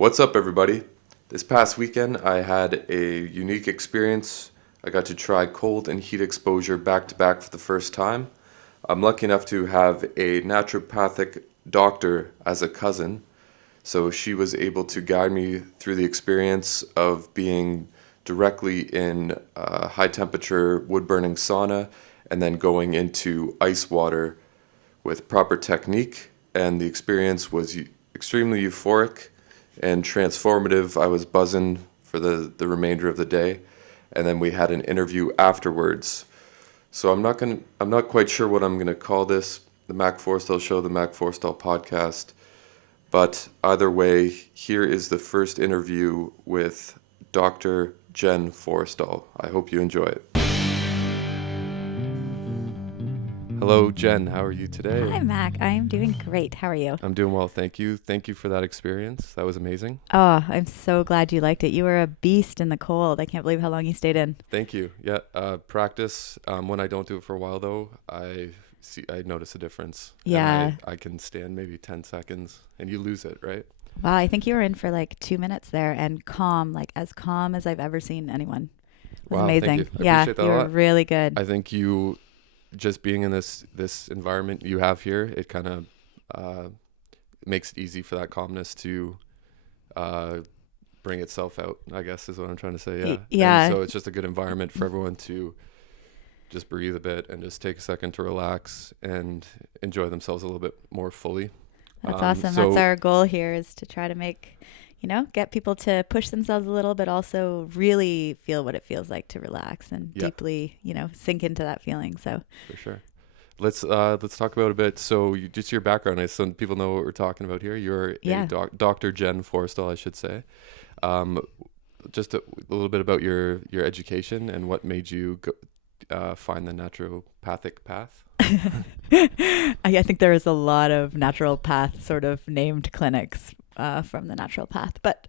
What's up, everybody? This past weekend, I had a unique experience. I got to try cold and heat exposure back to back for the first time. I'm lucky enough to have a naturopathic doctor as a cousin, so she was able to guide me through the experience of being directly in a high temperature wood burning sauna and then going into ice water with proper technique. And the experience was extremely euphoric and transformative. I was buzzing for the remainder of the day, and then we had an interview afterwards. So I'm not quite sure what I'm gonna call this, the Mack Forristal show, the Mack Forristal podcast. But either way, here is the first interview with Dr. Jen Forristal. I hope you enjoy it. Hello, Jen. How are you today? Hi, Mac. I am doing great. How are you? I'm doing well, thank you. Thank you for that experience. That was amazing. Oh, I'm so glad you liked it. You were a beast in the cold. I can't believe how long you stayed in. Thank you. Yeah, practice. When I don't do it for a while, though, I notice a difference. Yeah. And I can stand maybe 10 seconds, and you lose it, right? Wow, I think you were in for like 2 minutes there and calm, like as calm as I've ever seen anyone. It was Wow, amazing. thank you. I Yeah, appreciate that you a were lot. really good. I think you just being in this environment you have here, it kind of makes it easy for that calmness to bring itself out, I guess is what I'm trying to say. Yeah. Yeah. And so it's just a good environment for everyone to just breathe a bit and just take a second to relax and enjoy themselves a little bit more fully. That's awesome. So That's our goal here, is to try to make, get people to push themselves a little, but also really feel what it feels like to relax and Yeah. deeply, sink into that feeling. So for sure. Let's talk about a bit. So just your background, so people know what we're talking about here. You're Yeah. Dr. Jen Forristal, I should say. Just a little bit about your education and what made you find the naturopathic path. I think there is a lot of naturopath sort of named clinics from the naturopath. But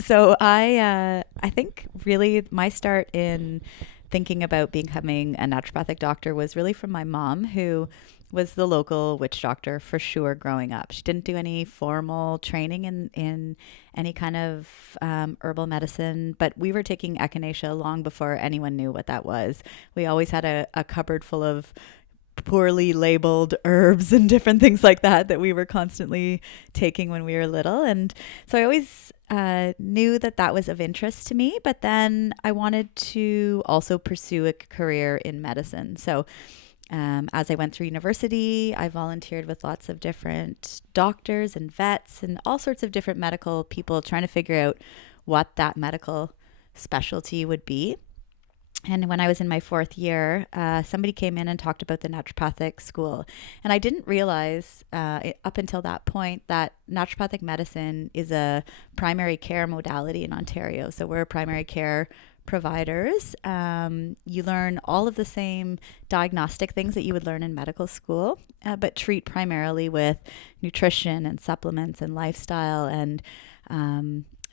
so I think really my start in thinking about becoming a naturopathic doctor was really from my mom, who was the local witch doctor for sure growing up. She didn't do any formal training in any kind of herbal medicine, but we were taking echinacea long before anyone knew what that was. We always had a cupboard full of poorly labeled herbs and different things like that we were constantly taking when we were little. And so I always knew that was of interest to me, but then I wanted to also pursue a career in medicine. So as I went through university, I volunteered with lots of different doctors and vets and all sorts of different medical people, trying to figure out what that medical specialty would be. And when I was in my fourth year, somebody came in and talked about the naturopathic school. And I didn't realize up until that point that naturopathic medicine is a primary care modality in Ontario. So we're primary care providers. You learn all of the same diagnostic things that you would learn in medical school, but treat primarily with nutrition and supplements and lifestyle and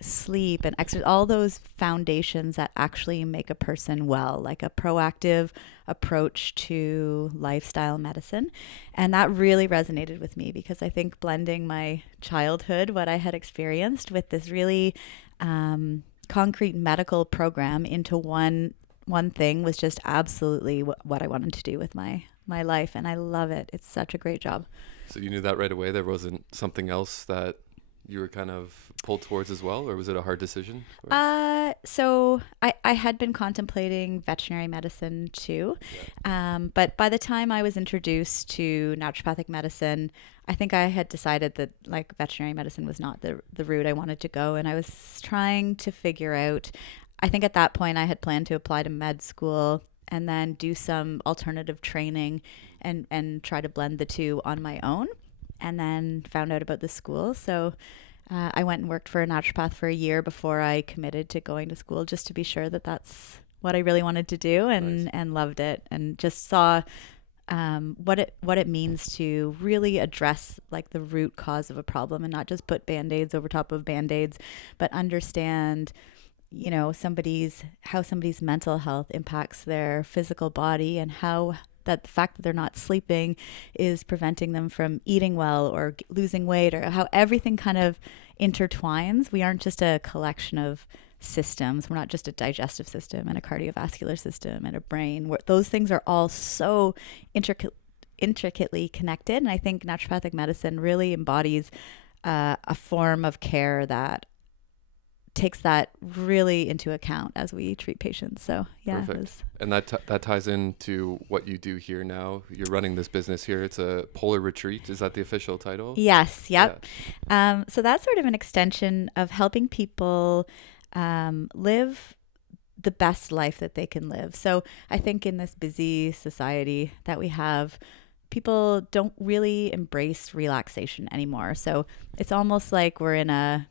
sleep and exercise, all those foundations that actually make a person well, like a proactive approach to lifestyle medicine. And that really resonated with me, because I think blending my childhood, what I had experienced, with this really concrete medical program into one thing was just absolutely what I wanted to do with my life. And I love it. It's such a great job. So you knew that right away? There wasn't something else that you were kind of pulled towards as well, or was it a hard decision? So I had been contemplating veterinary medicine too. Yeah. But by the time I was introduced to naturopathic medicine, I think I had decided that like veterinary medicine was not the route I wanted to go. And I was trying to figure out, I think at that point I had planned to apply to med school and then do some alternative training and try to blend the two on my own, and then found out about the school. So I went and worked for a naturopath for a year before I committed to going to school, just to be sure that that's what I really wanted to do, and, Nice. and loved it, and just saw what it means to really address like the root cause of a problem, and not just put band-aids over top of band-aids, but understand how somebody's mental health impacts their physical body, and how that the fact that they're not sleeping is preventing them from eating well or losing weight, or how everything kind of intertwines. We aren't just a collection of systems. We're not just a digestive system and a cardiovascular system and a brain. Those things are all so intricately connected. And I think naturopathic medicine really embodies a form of care that takes that really into account as we treat patients. So yeah. Perfect. And that ties into what you do here now. You're running this business here. It's a polar retreat. Is that the official title? Yes. Yep. Yeah. So that's sort of an extension of helping people live the best life that they can live. So I think in this busy society that we have, people don't really embrace relaxation anymore. So it's almost like we're in a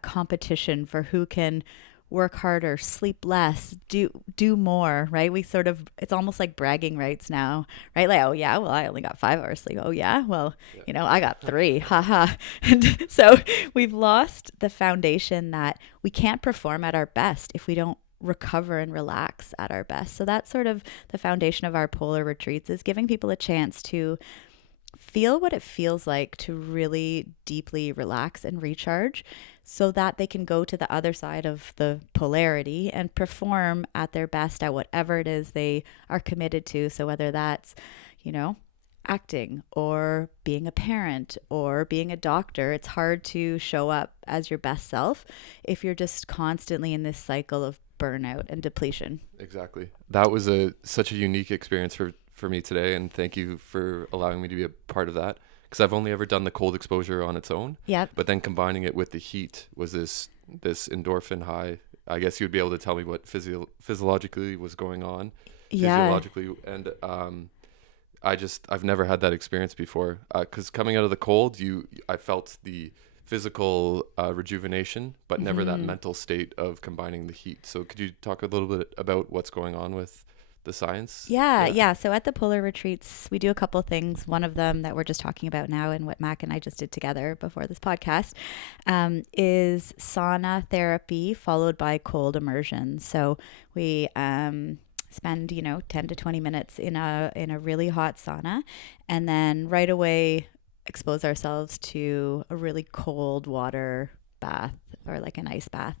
competition for who can work harder, sleep less, do more, right? It's almost like bragging rights now, right? Like, oh yeah, well, I only got 5 hours sleep. Oh yeah, well, I got 3, haha. And so we've lost the foundation that we can't perform at our best if we don't recover and relax at our best. So that's sort of the foundation of our polar retreats, is giving people a chance to feel what it feels like to really deeply relax and recharge, so that they can go to the other side of the polarity and perform at their best at whatever it is they are committed to. So whether that's, acting or being a parent or being a doctor, it's hard to show up as your best self if you're just constantly in this cycle of burnout and depletion. Exactly. That was such a unique experience for me today, and thank you for allowing me to be a part of that, because I've only ever done the cold exposure on its own. Yep. But then combining it with the heat was this endorphin high. I guess you'd be able to tell me what physiologically was going on. Yeah. Physiologically, and I've never had that experience before. Because coming out of the cold, I felt the physical rejuvenation, but never that mental state of combining the heat. So could you talk a little bit about what's going on with the science? Yeah. So at the polar retreats, we do a couple things. One of them that we're just talking about now, and what Mack and I just did together before this podcast, is sauna therapy followed by cold immersion. So we spend 10 to 20 minutes in a really hot sauna, and then right away expose ourselves to a really cold water bath, or like an ice bath.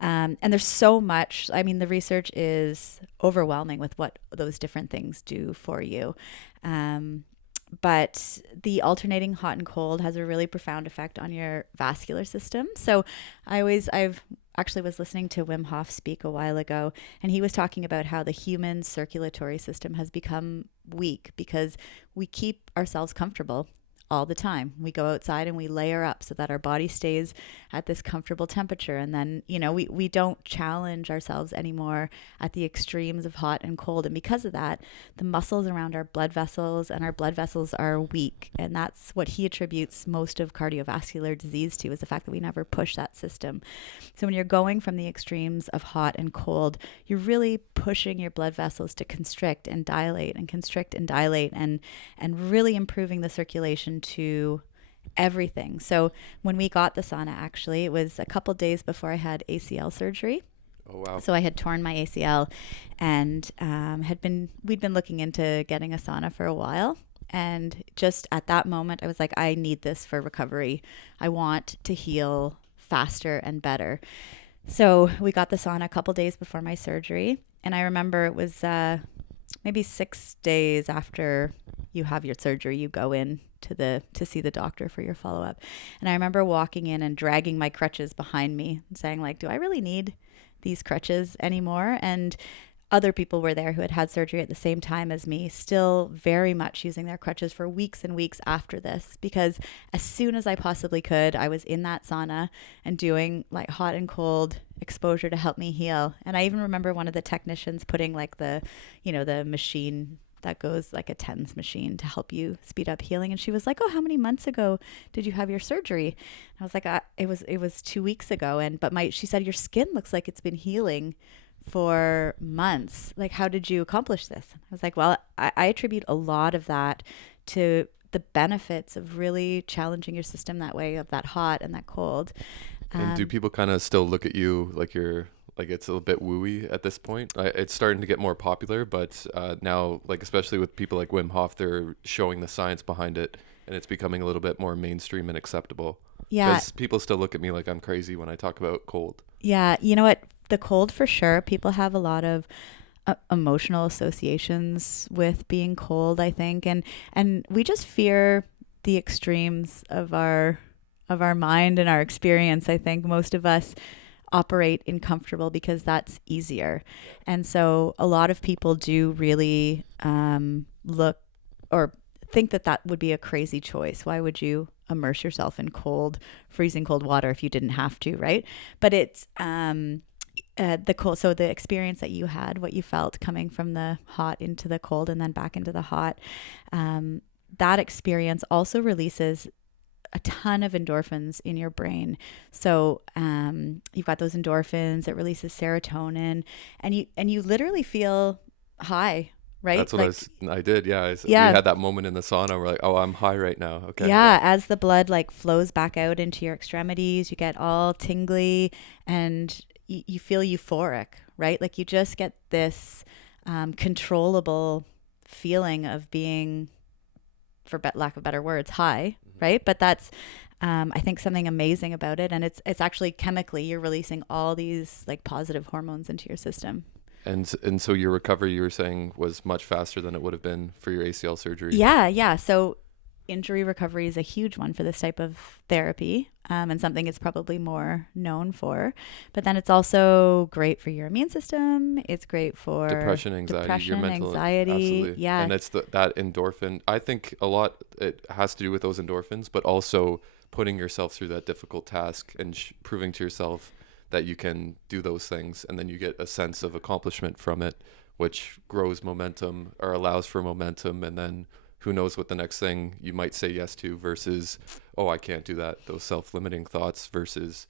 And there's so much, the research is overwhelming with what those different things do for you. But the alternating hot and cold has a really profound effect on your vascular system. So I've actually was listening to Wim Hof speak a while ago, and he was talking about how the human circulatory system has become weak because we keep ourselves comfortable all the time. We go outside and we layer up so that our body stays at this comfortable temperature. And then, we don't challenge ourselves anymore at the extremes of hot and cold. And because of that, the muscles around our blood vessels are weak. And that's what he attributes most of cardiovascular disease to, is the fact that we never push that system. So when you're going from the extremes of hot and cold, you're really pushing your blood vessels to constrict and dilate and really improving the circulation to everything. So when we got the sauna, actually, it was a couple days before I had ACL surgery. Oh, wow. So I had torn my ACL, and we'd been looking into getting a sauna for a while. And just at that moment, I was like, I need this for recovery. I want to heal faster and better. So we got the sauna a couple days before my surgery. And I remember it was maybe 6 days after you have your surgery, you go in to see the doctor for your follow-up. And I remember walking in and dragging my crutches behind me and saying, like, do I really need these crutches anymore? And other people were there who had had surgery at the same time as me, still very much using their crutches for weeks and weeks after this, because as soon as I possibly could, I was in that sauna and doing like hot and cold exposure to help me heal. And I even remember one of the technicians putting like the machine that goes like a TENS machine to help you speed up healing. And she was like, oh, how many months ago did you have your surgery? And I was like, it was 2 weeks ago. She said, your skin looks like it's been healing for months. Like, how did you accomplish this? I was like, well, I attribute a lot of that to the benefits of really challenging your system that way, of that hot and that cold. And do people kind of still look at you like you're like it's a bit wooey at this point. It's starting to get more popular, but now, like especially with people like Wim Hof, they're showing the science behind it, and it's becoming a little bit more mainstream and acceptable. Yeah. Because people still look at me like I'm crazy when I talk about cold. Yeah. You know what? The cold for sure. People have a lot of emotional associations with being cold, I think, and we just fear the extremes of our mind and our experience. I think most of us operate in comfortable because that's easier. And so a lot of people do really look or think that that would be a crazy choice. Why would you immerse yourself in cold, freezing cold water if you didn't have to, right? But it's the cold. So the experience that you had, what you felt coming from the hot into the cold and then back into the hot, that experience also releases a ton of endorphins in your brain. So you've got those endorphins. It releases serotonin, and you literally feel high, right? That's what Like I did. Yeah, we yeah, had that moment in the sauna. We're like, oh, I'm high right now. Okay, yeah. yeah. As the blood like flows back out into your extremities, you get all tingly, and you feel euphoric, right? Like you just get this controllable feeling of being, for lack of better words, high, right? But that's I think something amazing about it, and it's actually chemically you're releasing all these like positive hormones into your system. And so your recovery, you were saying, was much faster than it would have been for your ACL surgery. Yeah, yeah. So injury recovery is a huge one for this type of therapy, and something it's probably more known for. But then it's also great for your immune system. It's great for Depression, anxiety, your mental, anxiety. absolutely. Yeah, And it's that endorphin. I think a lot it has to do with those endorphins, but also putting yourself through that difficult task and proving to yourself that you can do those things, and then you get a sense of accomplishment from it, which grows momentum or allows for momentum, and then who knows what the next thing you might say yes to versus, oh, I can't do that. Those self-limiting thoughts versus,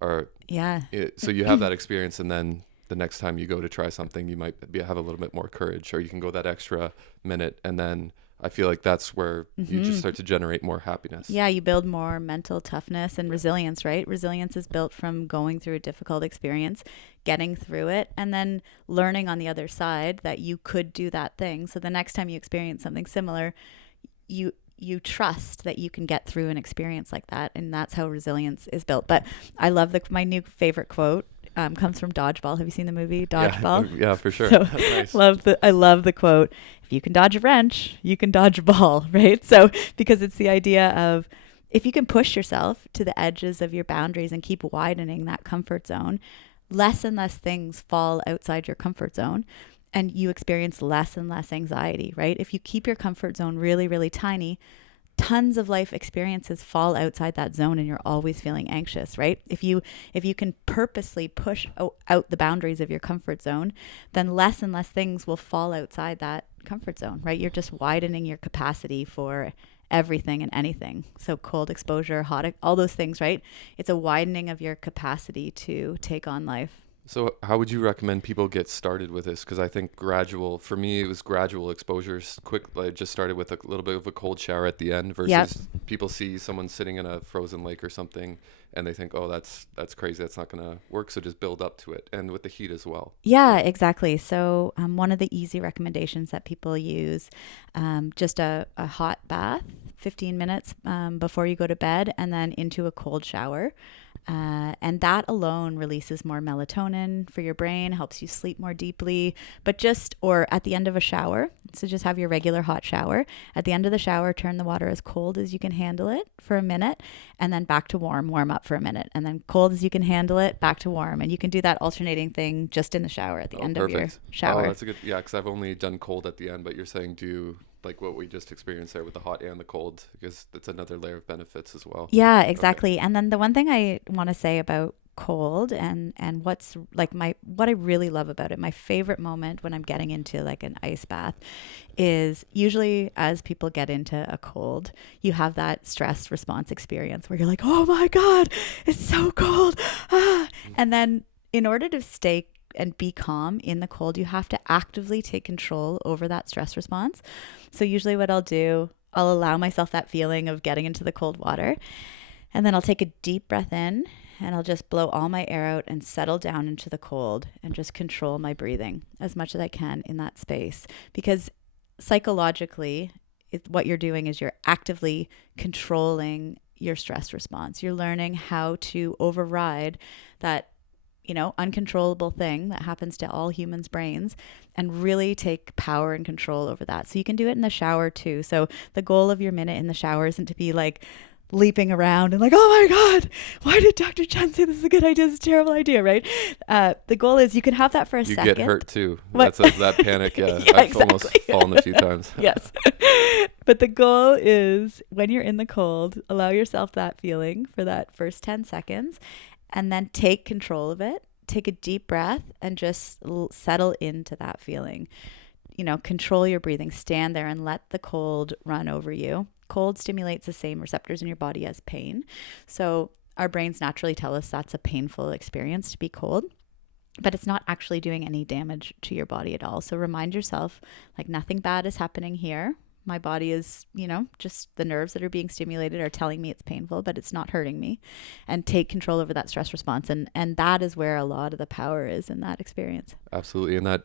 or yeah. so you have that experience, and then the next time you go to try something, you might have a little bit more courage, or you can go that extra minute, and then I feel like that's where you just start to generate more happiness. Yeah, you build more mental toughness and resilience, right? Resilience is built from going through a difficult experience, getting through it, and then learning on the other side that you could do that thing. So the next time you experience something similar, you trust that you can get through an experience like that, and that's how resilience is built. But I love my new favorite quote. Comes from Dodgeball. Have you seen the movie Dodgeball? Yeah, yeah, for sure. So Nice. I love the quote. If you can dodge a wrench, you can dodge a ball, right? So because it's the idea of if you can push yourself to the edges of your boundaries and keep widening that comfort zone, less and less things fall outside your comfort zone, and you experience less and less anxiety, right? If you keep your comfort zone really, really tiny, tons of life experiences fall outside that zone and you're always feeling anxious, right? If you can purposely push out the boundaries of your comfort zone, then less and less things will fall outside that comfort zone, right? You're just widening your capacity for everything and anything. So cold exposure, hot, all those things, right? It's a widening of your capacity to take on life. So how would you recommend people get started with this? Because I think for me, it was gradual exposures. Quick, I just started with a little bit of a cold shower at the end versus Yep. people see someone sitting in a frozen lake or something and they think, oh, that's crazy. That's not going to work. So just build up to it. And with the heat as well. Yeah, exactly. So one of the easy recommendations that people use, just a hot bath, 15 minutes before you go to bed, and then into a cold shower. And that alone releases more melatonin for your brain, helps you sleep more deeply. Or at the end of a shower, so just have your regular hot shower. At the end of the shower, turn the water as cold as you can handle it for a minute, and then back to warm up for a minute, and then cold as you can handle it, back to warm. And you can do that alternating thing just in the shower at the end of your shower. Oh, that's a good, yeah, because I've only done cold at the end, but you're saying do like what we just experienced there with the hot and the cold, because that's another layer of benefits as well. Yeah, exactly. Okay. And then the one thing I want to say about cold and what's like what I really love about it, my favorite moment when I'm getting into like an ice bath is usually as people get into a cold, you have that stress response experience where you're like, oh my God, it's so cold. Ah. And then in order to stay and be calm in the cold, you have to actively take control over that stress response. So usually what I'll allow myself that feeling of getting into the cold water, and then I'll take a deep breath in and I'll just blow all my air out and settle down into the cold and just control my breathing as much as I can in that space. Because psychologically, what you're doing is you're actively controlling your stress response. You're learning how to override that, uncontrollable thing that happens to all humans' brains and really take power and control over that. So you can do it in the shower too. So the goal of your minute in the shower isn't to be like leaping around and like, oh my God, why did Dr. Chen say this is a good idea? It's a terrible idea, right? The goal is you can have that for a second. You get hurt too. What? That panic. Yeah, Yeah, I've exactly. almost fallen a few times. Yes. But the goal is when you're in the cold, allow yourself that feeling for that first 10 seconds and then take control of it. Take a deep breath and just settle into that feeling. Control your breathing. Stand there and let the cold run over you. Cold stimulates the same receptors in your body as pain. So our brains naturally tell us that's a painful experience to be cold, but it's not actually doing any damage to your body at all. So remind yourself, like, nothing bad is happening here. My body is, just the nerves that are being stimulated are telling me it's painful, but it's not hurting me. And take control over that stress response. And that is where a lot of the power is in that experience. Absolutely. And that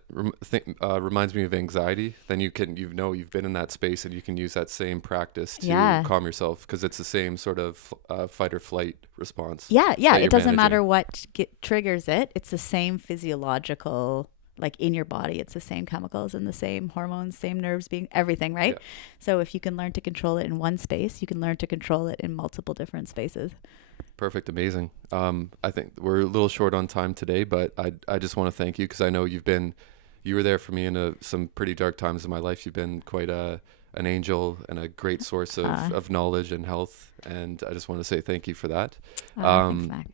reminds me of anxiety. Then you've been in that space and you can use that same practice to calm yourself because it's the same sort of fight or flight response. Yeah. It doesn't matter what triggers it. It's the same physiological, like in your body, it's the same chemicals and the same hormones, same nerves, being everything, right? Yeah. So if you can learn to control it in one space, you can learn to control it in multiple different spaces. Perfect. Amazing. I think we're a little short on time today, but I just want to thank you because I know you were there for me in some pretty dark times in my life. You've been quite an angel and a great source of knowledge and health. And I just want to say thank you for that. Thanks, Mack.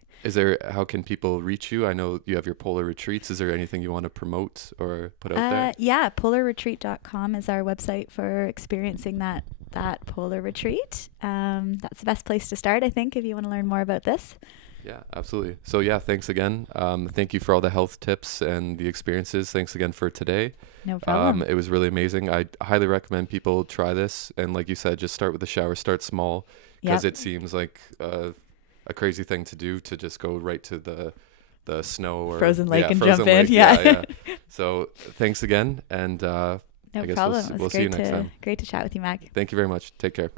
How can people reach you? I know you have your polar retreats. Is there anything you want to promote or put out there? Yeah, polarretreat.com is our website for experiencing that polar retreat. That's the best place to start, I think, if you want to learn more about this. Yeah, absolutely. So yeah, thanks again. Thank you for all the health tips and the experiences. Thanks again for today. No problem. It was really amazing. I highly recommend people try this. And like you said, just start with the shower, start small because it seems like a crazy thing to do to just go right to the snow or frozen lake and frozen jump in. Lake. Yeah. So thanks again. And no I guess problem. we'll see you next time. Great to chat with you, Mack. Thank you very much. Take care.